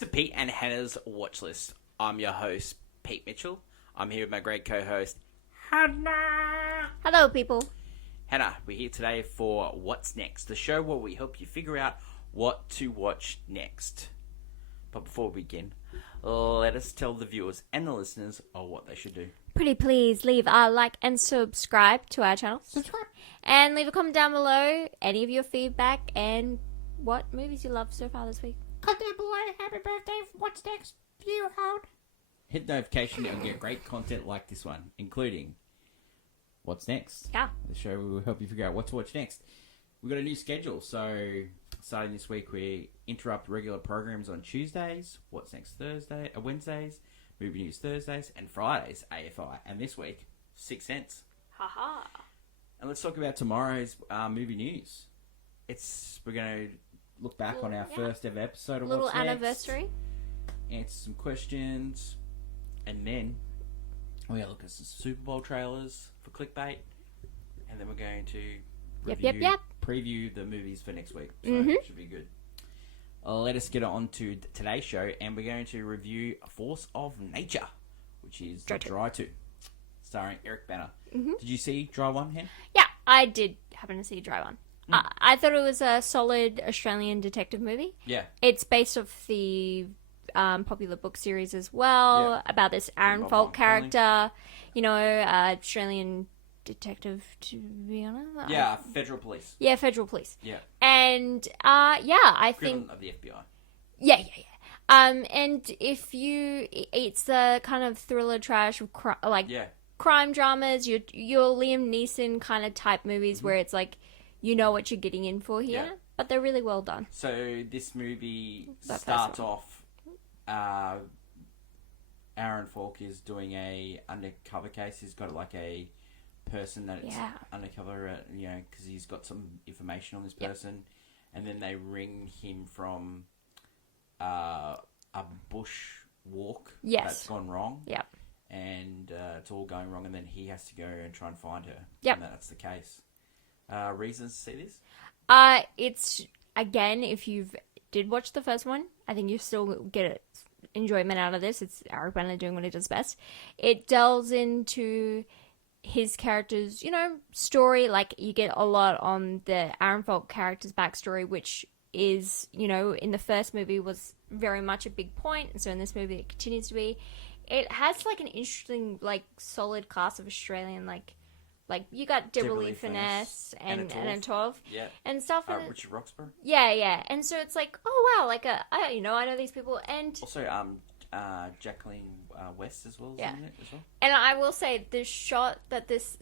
To Pete and Hannah's watch list. I'm your host, Pete Mitchell. I'm here with my great co-host, Hannah. Hello, people. Hannah, we're here today for What's Next, the show where we help you figure out what to watch next. But before we begin, let us tell the viewers and the listeners what they should do. Pretty please leave a like and subscribe to our channel. Subscribe. And leave a comment down below, any of your feedback and what movies you loved so far this week. Comment down below. Happy birthday. What's next? View hold. Hit notification and get great content like this one, including What's Next. Yeah. The show will help you figure out what to watch next. We've got a new schedule, so starting this week we interrupt regular programs on Tuesdays, What's Next Wednesdays, Movie News Thursdays, and Fridays, AFI. And this week, 6 cents. Haha. And let's talk about tomorrow's movie news. We're going to look back on our first ever episode of Little What's anniversary. Next, answer some questions, and then we're going to look at some Super Bowl trailers for clickbait, and then we're going to preview the movies for next week. So it should be good. Let us get on to today's show, and we're going to review Force of Nature, which is Dry 2, starring Eric Bana. Did you see Dry 1, Hen? Yeah, I did happen to see Dry One. I thought it was a solid Australian detective movie. Yeah. It's based off the popular book series as well, about this Aaron Bob Falk Mark character. You know, Australian detective, to be honest. Yeah, Federal Police. Yeah, Federal Police. Yeah. And, I think... Equivalent of the FBI. Yeah. And if it's the kind of thriller trash, crime dramas, your Liam Neeson kind of type movies where it's like, you know what you're getting in for here, but they're really well done. So this movie That starts first one. off, Aaron Falk is doing a undercover case. He's got like a person that's undercover, because he's got some information on this person, and then they ring him from a bush walk that's gone wrong. Yep. And it's all going wrong, and then he has to go and try and find her. Yep. And that's the case. Reasons to see this? It's, again, if you've did watch the first one, I think you still get enjoyment out of this. It's Eric Bana doing what he does best. It delves into his character's, story. Like, you get a lot on the Aaron Falk character's backstory, which is, in the first movie was very much a big point, and so in this movie it continues to be. It has, like, an interesting, like, solid cast of Australian, like you got Dibberly Finesse and Anna Torv and stuff. Richard Roxburgh. Yeah. And so it's like, oh wow, like I know these people, and Also, Jacqueline West as well, isn't it? As well. And I will say the shot that there's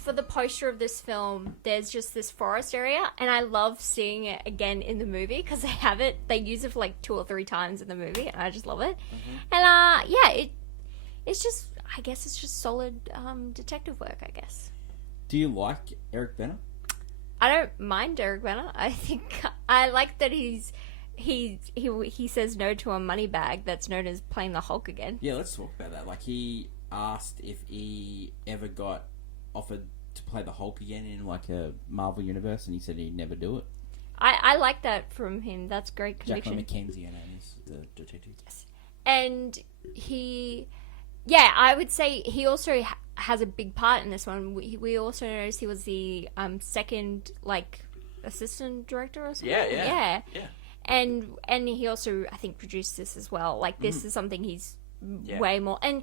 for the poster of this film, there's just this forest area, and I love seeing it again in the movie because they use it for like 2 or 3 times in the movie, and I just love it. And it's just, I guess it's just solid detective work, I guess. Do you like Eric Bana? I don't mind Eric Bana. I think I like that he says no to a money bag that's known as playing the Hulk again. Yeah, let's talk about that. Like, he asked if he ever got offered to play the Hulk again in like a Marvel universe, and he said he'd never do it. I like that from him. That's great conviction. Jacqueline McKenzie, her name is the detective. Yes. And I would say he also has a big part in this one. We also noticed he was the second, like, assistant director or something. Yeah. And he also, I think, produced this as well. Like, this is something he's way more... And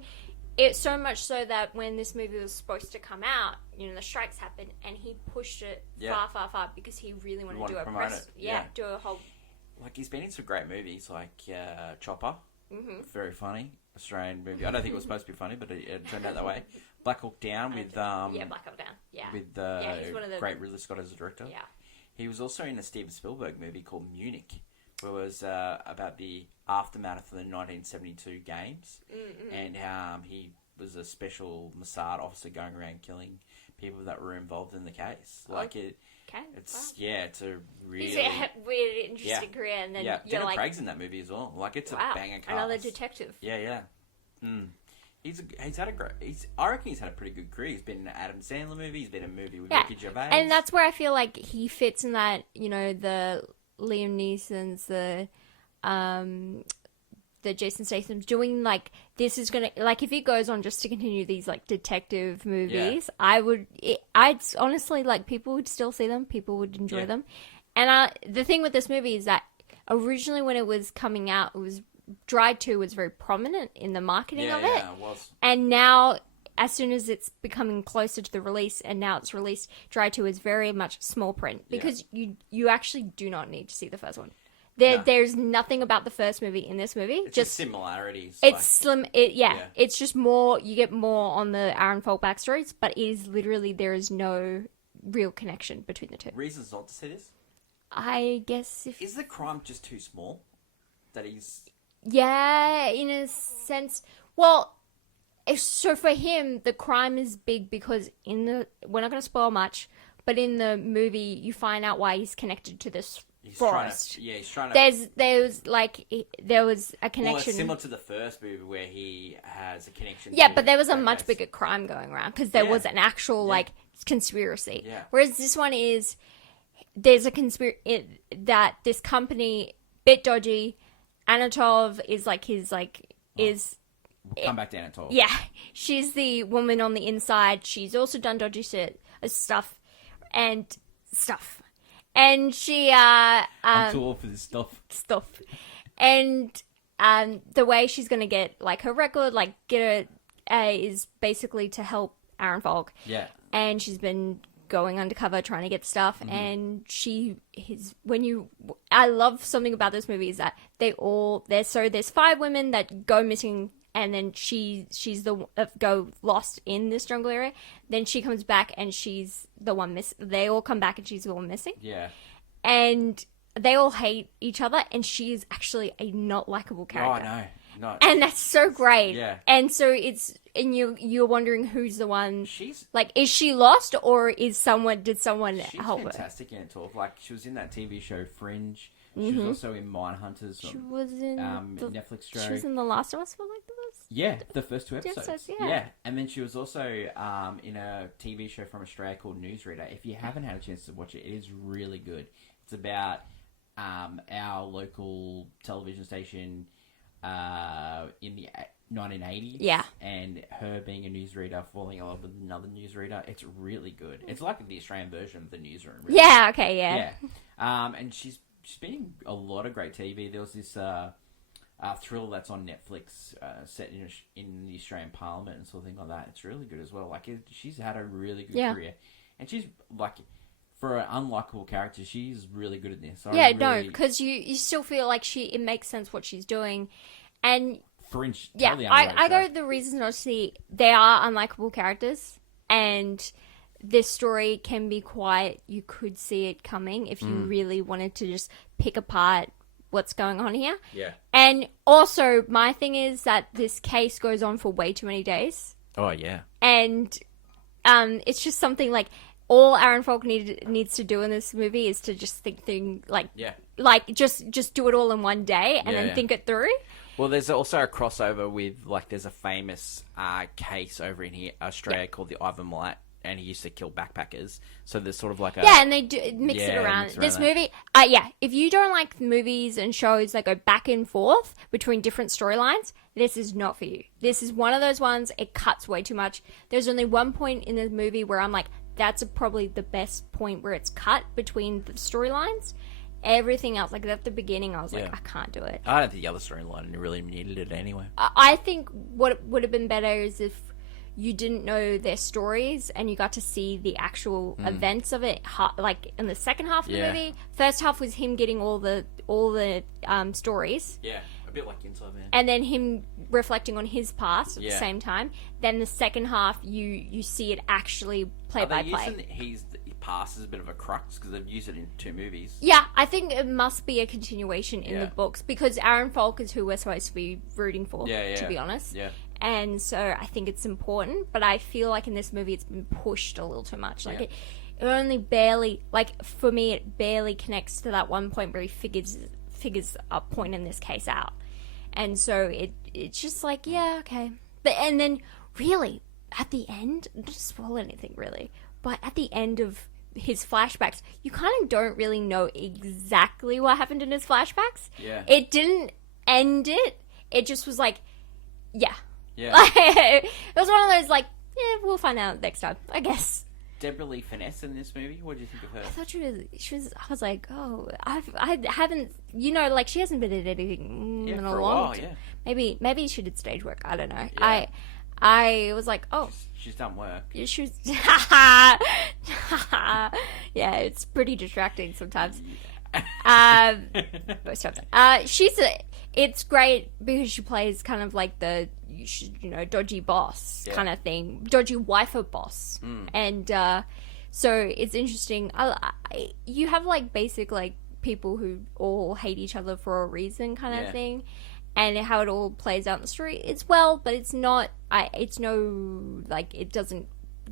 it's so much so that when this movie was supposed to come out, the strikes happened, and he pushed it far because he really wanted to do a press... do a whole... Like, he's been in some great movies, like Chopper. Very funny Australian movie. I don't think it was supposed to be funny, but it turned out that way. Black Hawk Down with Black Hawk Down. Yeah. With he's one of the great Ridley Scott as a director. Yeah. He was also in a Steven Spielberg movie called Munich, where it was about the aftermath of the 1972 games, and he was a special Mossad officer going around killing people that were involved in the case. Like it. Okay. It's it's a really He's a weird, interesting career, and then you're Jenna like, Craig's in that movie as well. Like, it's a banger cast. another detective. Yeah. He's had a great. I reckon he's had a pretty good career. He's been in an Adam Sandler movie. He's been in a movie with Ricky Gervais, and that's where I feel like he fits in that. The Liam Neeson's, the that Jason Statham's doing, like, this is gonna, like, if he goes on just to continue these, like, detective movies, I'd honestly, like, people would still see them, people would enjoy them. And the thing with this movie is that originally when it was coming out, it was, Dry 2 was very prominent in the marketing of it. Yeah, it was. And now, as soon as it's becoming closer to the release, and now it's released, Dry 2 is very much small print, because you actually do not need to see the first one. There's nothing about the first movie in this movie. It's just similarities. It's slim. It's just more. You get more on the Aaron Falk backstories, but it is literally, there is no real connection between the two. Reasons not to see this? I guess if Is the crime just too small? That he's... Yeah, in a sense. Well, so for him, the crime is big because we're not going to spoil much, but in the movie, you find out why he's connected to this forest. He's trying to... There was a connection. Well, it's similar to the first movie where he has a connection. Yeah, but there was a much bigger crime going around because there was an actual like conspiracy. Yeah. Whereas this one is, there's a conspiracy that this company, bit dodgy. Anatov is like his is. We'll come back to Anatov. Yeah, she's the woman on the inside. She's also done dodgy stuff. And she, I'm too old for this stuff. And the way she's going to get, like, her record, like, get her, is basically to help Aaron Falk. Yeah. And she's been going undercover trying to get stuff. And I love something about this movie is that there's 5 women that go missing, and then she's the go lost in this jungle area. Then she comes back and she's the one missing. They all come back and she's the one missing. Yeah. And they all hate each other, and she is actually a not likable character. Oh, no. And that's so great. Yeah. And so you're wondering who's the one. She's like, is she lost, or did someone help her? She's fantastic in Anatov. Like, she was in that TV show Fringe. She was also in Mindhunters. She was in Netflix show. She was in The Last of Us for like the first. Yeah, the first 2 episodes. Yeah. And then she was also in a TV show from Australia called Newsreader. If you haven't had a chance to watch it, it is really good. It's about our local television station in the 1980s. Yeah. And her being a newsreader, falling in love with another newsreader. It's really good. It's like the Australian version of The Newsroom. Really. Yeah, okay, yeah. And she's been in a lot of great TV. There was this thriller that's on Netflix set in the Australian Parliament and sort of thing like that. It's really good as well. Like, she's had a really good career. And she's, like, for an unlikable character, she's really good at this. Because you still feel like it makes sense what she's doing. And Fringe, totally I go the reasons not to see, they are unlikable characters, and this story can be quite, you could see it coming if you really wanted to just pick apart what's going on here. Yeah. And also, my thing is that this case goes on for way too many days. Oh, yeah. And it's just something like, all Aaron Falk needs to do in this movie is to just think just do it all in one day and then think it through. Well, there's also a crossover with, like, there's a famous case over in here, Australia, called the Ivan Milat, and he used to kill backpackers. So there's sort of like a... Yeah, and they do mix it around. This movie, if you don't like movies and shows that go back and forth between different storylines, this is not for you. This is one of those ones, it cuts way too much. There's only one point in the movie where I'm like, that's probably the best point where it's cut between the storylines. Everything else, like at the beginning, I was like, I can't do it. I don't think the other storyline really needed it anyway. I think what would have been better is if you didn't know their stories and you got to see the actual events of it, like in the second half of the movie. First half was him getting all the stories. Yeah, a bit like Inside Man. And then him reflecting on his past at the same time. Then the second half, you see it actually play by play. His past is a bit of a crux because they've used it in 2 movies. Yeah, I think it must be a continuation in the books because Aaron Falk is who we're supposed to be rooting for, to be honest. Yeah. And so I think it's important, but I feel like in this movie it's been pushed a little too much. Like it only barely, like for me, it barely connects to that one point where he figures a point in this case out. And so it's just like, yeah, okay. And then really, at the end, don't spoil anything really, but at the end of his flashbacks, you kind of don't really know exactly what happened in his flashbacks. Yeah. It didn't end it. It just was like, yeah. Yeah. Like, it was one of those, like, yeah, we'll find out next time, I guess. Deborah Lee Finesse in this movie. What do you think of her? I thought she was. I was like, oh, I haven't, like, she hasn't been in anything in a for a long while. time. Yeah. Maybe she did stage work. I don't know. Yeah. I was like, oh, She's done work. she was. Yeah, it's pretty distracting sometimes. Most times. It's great because she plays kind of like the dodgy boss kind of thing, dodgy waifu boss, and so it's interesting. You have like basic like people who all hate each other for a reason kind of thing, and how it all plays out in the story. It's but it's not. It's no like it doesn't.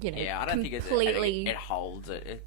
I don't think it holds it.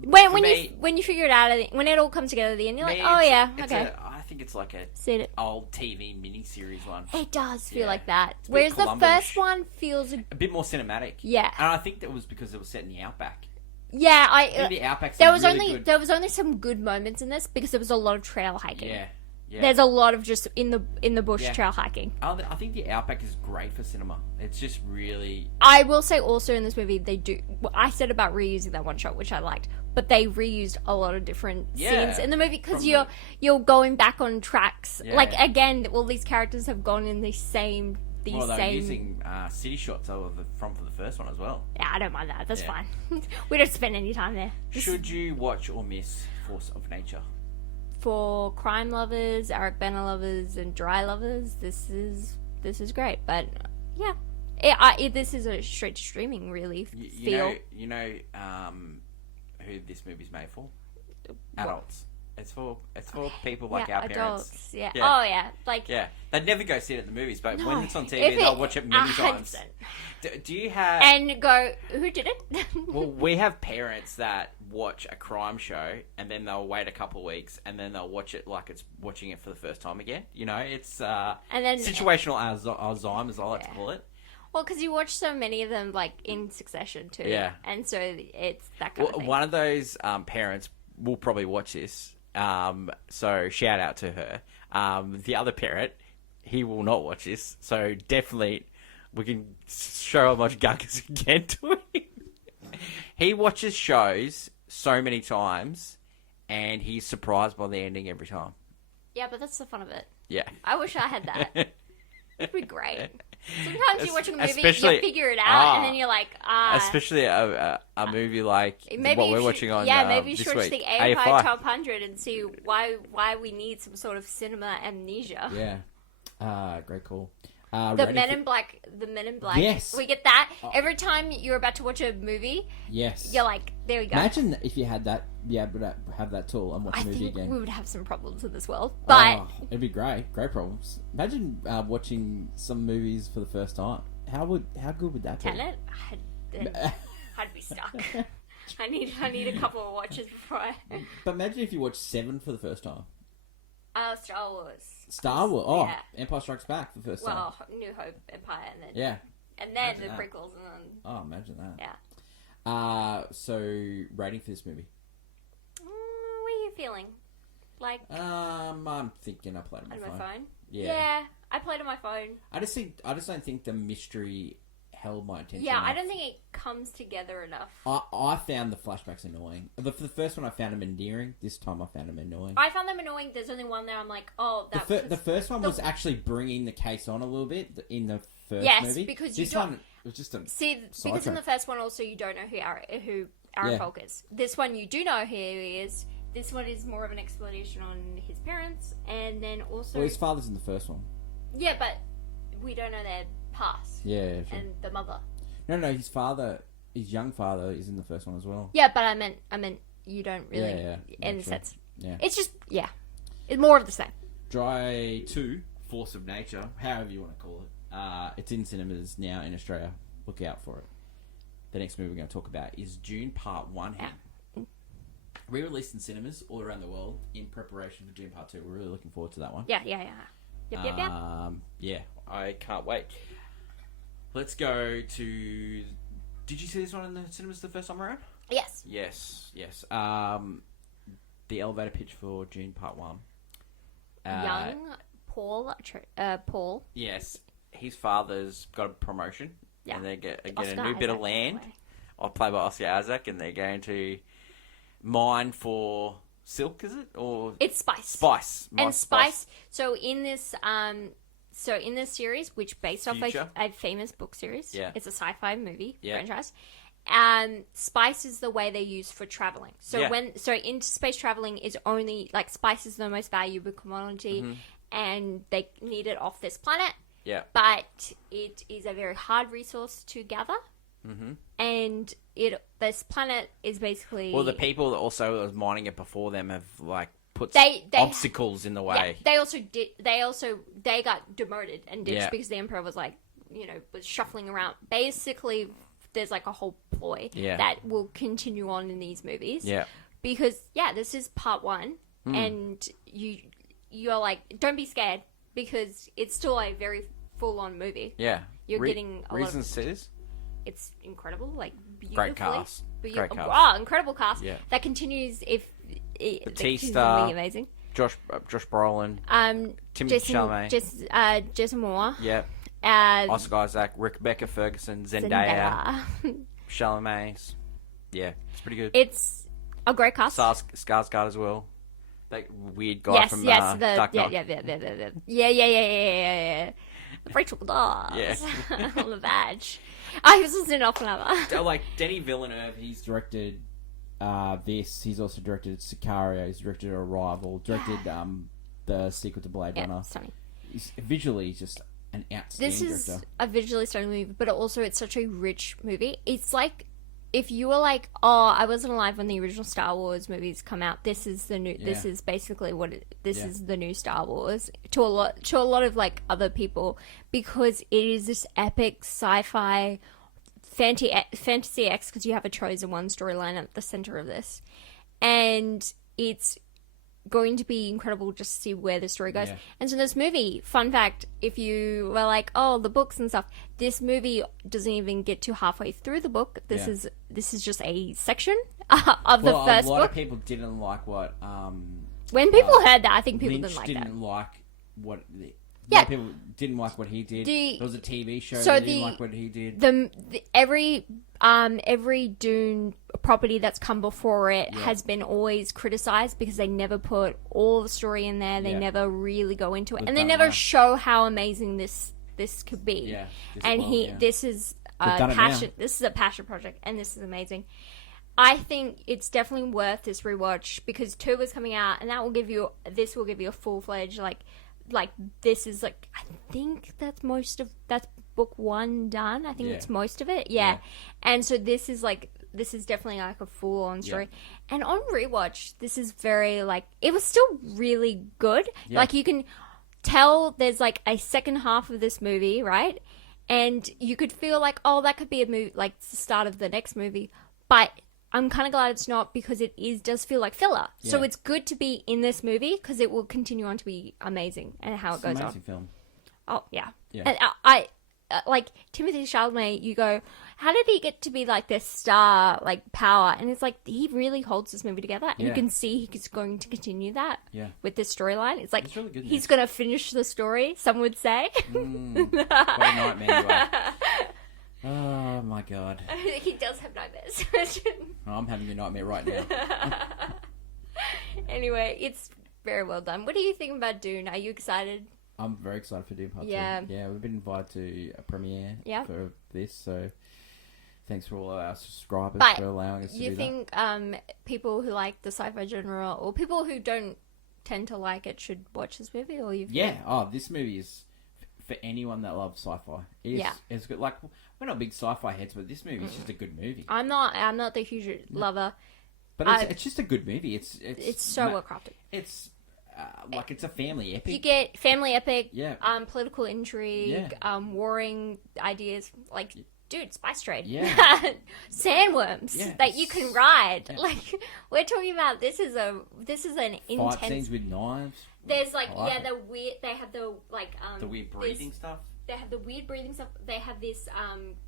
When you figure it out, when it all comes together at the end, you're like, oh yeah, okay. I think it's like a Seen it. old TV miniseries one. It does feel Yeah. like that. It's a bit Whereas the Columbus-ish. first one feels, A bit more cinematic. Yeah. And I think that was because it was set in the outback. yeah. Maybe the outback's There was really good. there was only some good moments in this because there was a lot of trail hiking. Yeah. Yeah. There's a lot of just in the bush Yeah. trail hiking. I think the outback is great for cinema. It's just really. I will say also in this movie they do. I said about reusing that one shot, which I liked, but they reused a lot of different Yeah. scenes in the movie because From you're going back on tracks. Yeah. Like again, all these characters have gone in the same. Well, they're using city shots from for the first one as well. Yeah, I don't mind that. That's Yeah. fine. We don't spend any time there. Should you watch or miss Force of Nature? For crime lovers, Eric Bana lovers, and dry lovers, this is great. But yeah, this is a straight to streaming really feel. You know who this movie's made for? Adults. It's for people like our adults. parents. Yeah. Yeah. Oh yeah. Like Yeah, they'd never go see it at the movies, but No. when it's on If TV, they'll watch it many times. 100%. Do you have? And go, who did it? Well, we have parents that watch a crime show and then they'll wait a couple of weeks and then they'll watch it like it's watching it for the first time again. It's and then situational Alzheimer's, I like to call it. well, because you watch so many of them like in succession too. Yeah. And so it's that kind of thing. One of those parents will probably watch this, so shout out to her. The other parent, he will not watch this, so definitely we can show how much gunkers we can to him. He watches shows so many times, and he's surprised by the ending every time. Yeah, but that's the fun of it. Yeah. I wish I had that. It'd be great. Sometimes you're watching a movie, Especially- you figure it out, and then you're like, Especially a movie like maybe what you we're should, watching on maybe you this should watch week. the AFI Top 100 and see why we need some sort of cinema amnesia. Yeah. Great call. The ready Men for- in Black. The Men in Black. Yes. We get that every time you're about to watch a movie. Yes. You're like, there we go. Imagine if you had that, be able to have that tool and watch I a movie think again. we would have some problems in this world, but Oh, it'd be great. Great problems. Imagine watching some movies for the first time. How good would that be? Tenet, I'd be stuck. I need a couple of watches before I. But imagine if you watched Seven for the first time. Star Wars. Star Wars. Oh, Yeah. Empire Strikes Back for the first time. Well, New Hope, Empire, and then Yeah. and then Imagine the that. prequels, and then Oh, imagine that. yeah. So rating for this movie? What are you feeling? Like I'm thinking I played on on my my phone. phone? Yeah. I played on my phone. I just don't think the mystery held my attention. Yeah, I enough. don't think it comes together enough. I found the flashbacks annoying. For the first one, I found them endearing. This time, I found them annoying. I found them annoying. There's only one there. I'm like, oh, that The first one was actually bringing the case on a little bit in the first Yes, movie. because you this don't- one was just a See, because Sidetrack. in the first one also you don't know who Aaron Yeah. Falk is. This one you do know who he is. This one is more of an explanation on his parents, and then also well, his father's in the first one. yeah, but we don't know their past Yeah, sure. and the mother. No, his young father is in the first one as well. Yeah, but I meant you don't really Yeah, in a sure. sense. Yeah. It's just it's more of the same. Dry 2, Force of Nature, however you want to call it. It's in cinemas now in Australia. Look out for it. The next movie we're going to talk about is Dune Part 1. Yeah. Re-released in cinemas all around the world in preparation for Dune Part 2. We're really looking forward to that one. Yeah. Yep. Yeah. I can't wait. Let's go to. Did you see this one in the cinemas the first time around? Yes. Yes. The elevator pitch for June Part 1. Young Paul. Yes, his father's got a promotion, Yeah. and they get Oscar a new bit of Isaac, land, by the way. played by Oscar Isaac, and they're going to mine for silk. Is it or It's spice. spice? Mine And spice. So in this series, which based off Future. a famous book series, Yeah. it's a sci-fi movie Yeah. franchise. Spice is the way they use for traveling. So Yeah. so interspace traveling is only like spice is the most valuable commodity, and they need it off this planet. Yeah. But it is a very hard resource to gather, and this planet is basically Well, the people that also was mining it before them have like put They- obstacles in the way. They also did. They got demoted and ditched Yeah. because the emperor was like, was shuffling around. Basically, there's like a whole ploy Yeah. that will continue on in these movies. Yeah. Because this is part 1, and you're like, don't be scared because it's still a very full on movie. Yeah. You're getting a lot of- reasons says It's incredible, like beautifully. Great cast. Great cast. Wow, incredible cast. Yeah. That continues if it Batista. really amazing. Josh Brolin, Timothée Jason, Chalamet. Jason Momoa. Yeah. Uh, Oscar Isaac, Rebecca Ferguson, Zendaya, Zendaya. Chalamet. Yeah, it's pretty good. It's a great cast. Skarsgård as well. That weird guy yes, from yes, Dark Knight. yeah. Rachel Dawes. Yeah. On the badge. I was listening to Oppenheimer. Like Denny Villeneuve, He's directed this. He's also directed Sicario. He's directed Arrival. Directed the sequel to Blade Yeah, Runner. stunning. Visually, just an outstanding This is director. a visually stunning movie, but also it's such a rich movie. It's like if you were like, oh, I wasn't alive when the original Star Wars movies come out. This is the new. This Yeah. is basically this Yeah. is the new Star Wars to a lot of like other people because it is this epic sci-fi fantasy X because you have a chosen one storyline at the center of this, and it's going to be incredible just to see where the story goes. Yeah. And so this movie, fun fact, if you were like, oh, the books and stuff, this movie doesn't even get to halfway through the book. This is just a section of the first a lot book. of people didn't like what When people heard that, I think people Lynch didn't like what. Yeah. A lot of people didn't like what he did. The- There was a TV show so that didn't the- like what he did. that. Every Dune property that's come before it has been always criticized because they never put all the story in there. They Yeah. never really go into it, They've and they done it never now. show how amazing this could be. Yeah, and this is a done it now. passion. This is a passion project, and this is amazing. I think it's definitely worth this rewatch because 2 is coming out, and that will give you a full fledged like this is like I think that's book 1 done. I think Yeah. it's most of it. Yeah. And so this is definitely like a full on story. And on rewatch, this is very like it was still really good. Yeah. Like you can tell there's like a second half of this movie, right? And you could feel like, oh, that could be a movie, like the start of the next movie. But I'm kind of glad it's not because it does feel like filler. So Yeah. it's good to be in this movie because it will continue on to be amazing and how It's it an goes amazing on. film. Oh yeah, Yeah. And I like Timothée Chalamet. You go, how did he get to be like this star like power? And it's like he really holds this movie together, and you Yeah. can see he's going to continue that. Yeah. With this storyline, it's like It's really good in he's this. going to finish the story. Some would say. What a nightmare you are. Oh my god. He does have nightmares. I'm having a nightmare right now. Anyway, it's very well done. What do you think about Dune? Are you excited? I'm very excited for Dune Part 2. Yeah. Yeah, we've been invited to a premiere Yeah. for this, so thanks for all our subscribers But for allowing us to You do think people who like the sci-fi genre or people who don't tend to like it should watch this movie, or you? that. Yeah, this movie is for anyone that loves sci-fi. It's good. Like, we're not big sci-fi heads, but this movie is just a good movie. I'm not the huge lover. But it's just a good movie. It's so well crafted. It's like it's a family epic. You get family epic, Yeah. Political intrigue, warring ideas, like. Dude, spice trade. Yeah. Sandworms Yeah. that you can ride. Yeah. Like we're talking about this is an Fight intense scenes with knives. There's like I like it. the weird they have the like the weird breathing stuff. they have the weird breathing stuff. They have this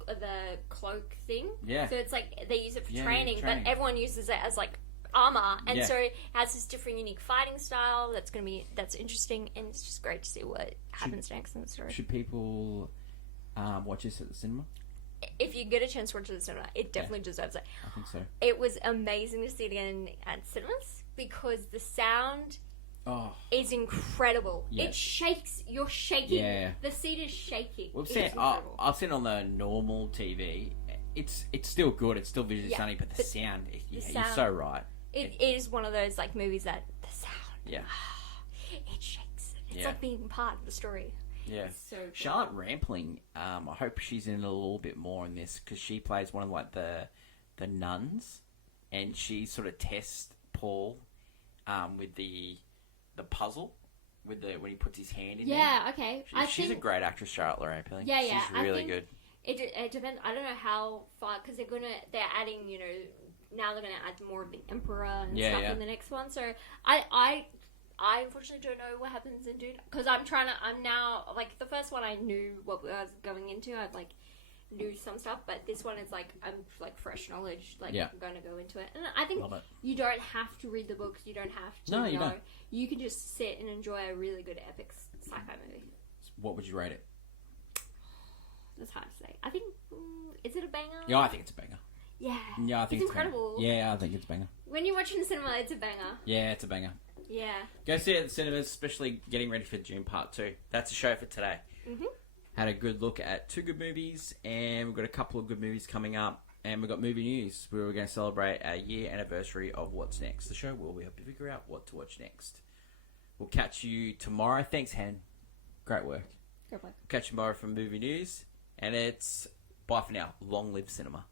the cloak thing. Yeah. So it's like they use it for Yeah, training, training. but everyone uses it as like armor, and Yeah. so it has this different, unique fighting style. That's interesting, and it's just great to see what happens next in the story. Should people watch this at the cinema? If you get a chance to watch it at the cinema, it definitely deserves it. I think so. It was amazing to see it again at cinemas because the sound Oh, is incredible. Yeah. It shakes. You're shaking. Yeah. The seat is shaking. We've It's seen. incredible. I've seen it on the normal TV. It's still good. It's still visually Yeah, stunning, but the but sound. You're sound- so right. It is one of those like movies that the sound. Yeah. It shakes. It's Yeah. like being part of the story. Yeah. It's so good. Charlotte Rampling. I hope she's in a little bit more in this because she plays one of like the nuns, and she sort of tests Paul with the puzzle with the when he puts his hand in there. Yeah. Okay. She's a great actress, Charlotte Rampling. Yeah, yeah, She's I really think- good. It depends. I don't know how far because they're adding. Now they're gonna add more of the emperor and Yeah, stuff yeah. in the next one. So I unfortunately don't know what happens in Dune because I'm now like the first one I knew what I was going into. I like knew some stuff, but this one is like I'm like fresh knowledge. Like Yeah. I'm going to go into it, and I think Love it. you don't have to read the books. You don't have to. No, you know. don't. You can just sit and enjoy a really good epic sci-fi movie. What would you rate it? That's hard to say. I think is it a banger? Yeah, I think it's a banger. Yeah. Yeah, I think it's a banger. incredible. Yeah, I think it's a banger. When you watch it in the cinema, it's a banger. Yeah, it's a banger. Yeah. Go see it at the cinemas, especially getting ready for June Part 2. That's the show for today. Mhm. Had a good look at 2 good movies, and we've got a couple of good movies coming up, and we've got movie news where we're going to celebrate our year anniversary of What's Next. The show where we help you figure out what to watch next. We'll catch you tomorrow. Thanks, Hen. Great work. Good luck. Catch you tomorrow from movie news, and it's bye for now. Long live cinema.